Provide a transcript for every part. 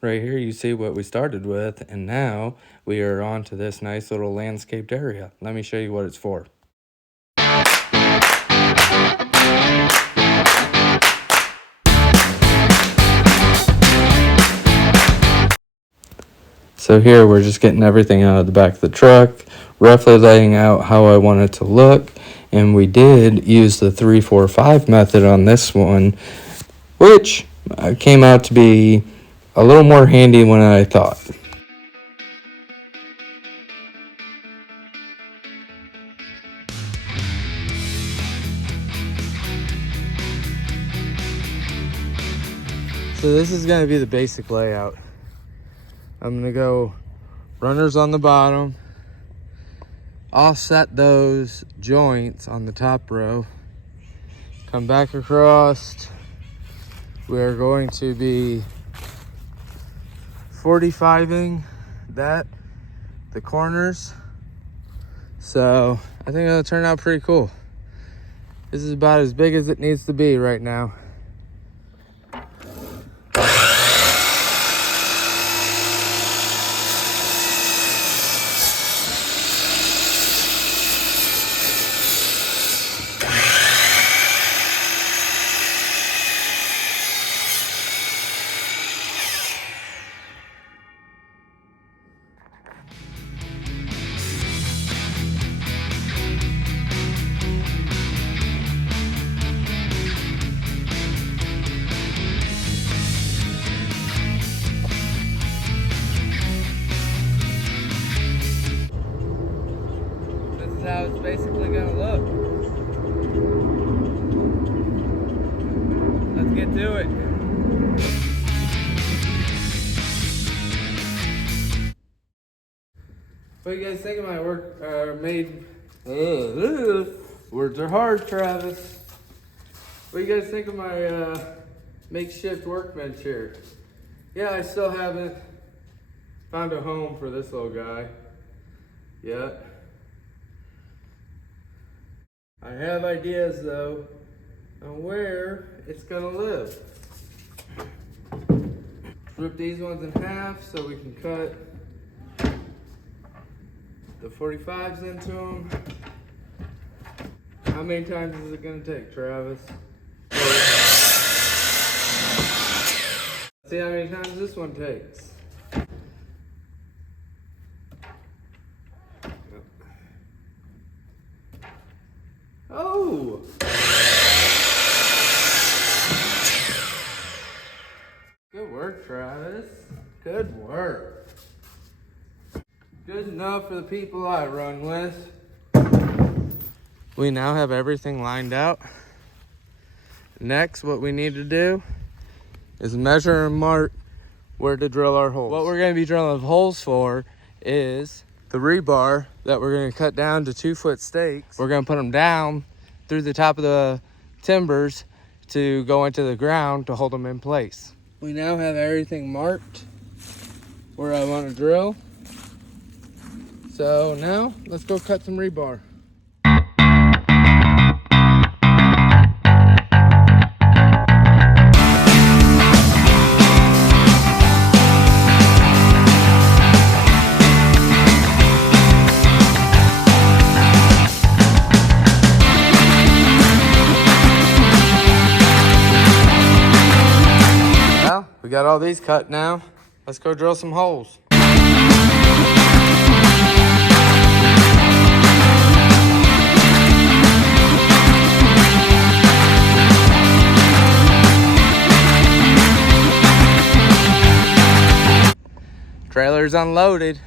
Right here you see what we started with, and now we are on to this nice little landscaped area. Let me show you what it's for. So here we're just getting everything out of the back of the truck, roughly laying out how I want it to look, and we did use the 3-4-5 method on this one, which came out to be a little more handy than I thought. So this is going to be the basic layout. I'm going to go runners on the bottom, offset those joints on the top row, come back across. We're going to be 45ing the corners. So I think it'll turn out pretty cool. This is about as big as it needs to be right now. How it's basically gonna look. Let's get to it. What do you guys think of my work words are hard, Travis. What do you guys think of my makeshift workbench here? Yeah, I still haven't found a home for this little guy yet. I have ideas though on where it's gonna live. Rip these ones in half so we can cut the 45s into them. How many times is it gonna take, Travis? See how many times this one takes. Oh! Good work, Travis. Good work. Good enough for the people I run with. We now have everything lined out. Next, what we need to do is measure and mark where to drill our holes. What we're going to be drilling holes for is the rebar that we're going to cut down to 2-foot stakes. We're going to put them down through the top of the timbers to go into the ground to hold them in place. We now have everything marked where I want to drill. So now let's go cut some rebar. We got all these cut now. Let's go drill some holes. Trailer's unloaded.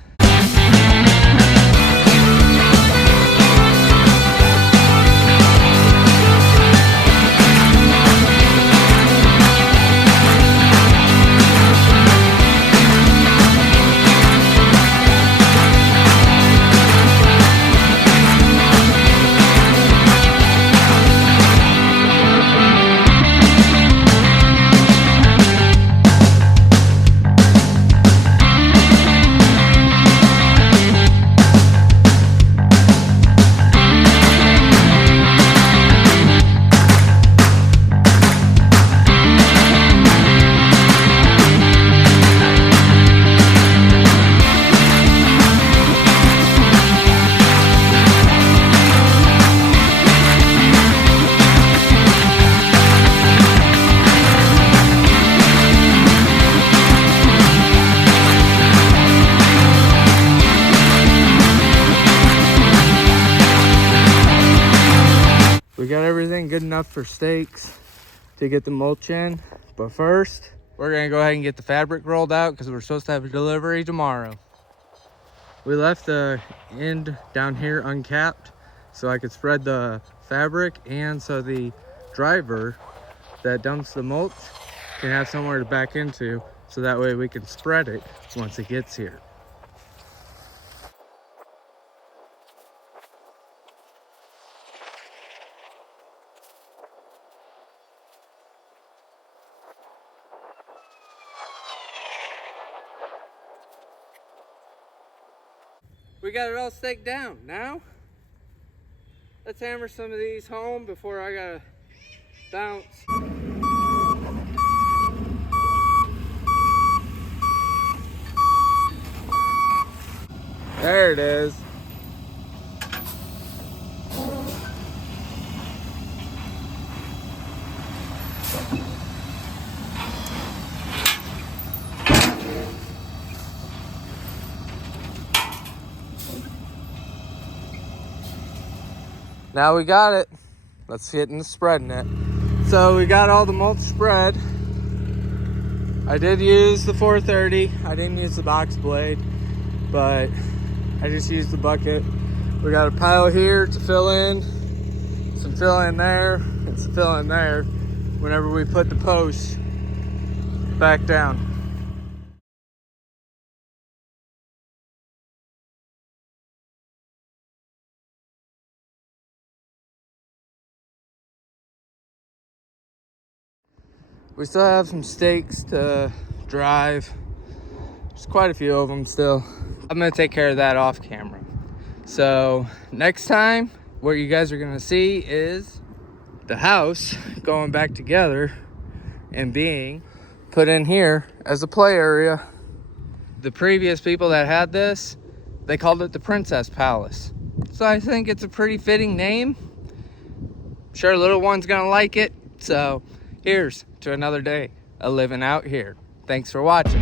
good enough for stakes to get the mulch in. But first, we're gonna go ahead and get the fabric rolled out because we're supposed to have a delivery tomorrow. We left the end down here uncapped so I could spread the fabric, and so the driver that dumps the mulch can have somewhere to back into, so that way we can spread it once it gets here. We got it all staked down. Now, let's hammer some of these home before I gotta bounce. There it is. Now we got it. Let's get into spreading it. So we got all the mulch spread. I did use the 430. I didn't use the box blade, but I just used the bucket. We got a pile here to fill in, some fill in there, and some fill in there whenever we put the posts back down. We still have some stakes to drive. There's quite a few of them still. I'm gonna take care of that off camera. So next time, what you guys are gonna see is the house going back together and being put in here as a play area. The previous people that had this, they called it the Princess Palace. So I think it's a pretty fitting name. I'm sure little one's gonna like it. So here's to another day of living out here. Thanks for watching.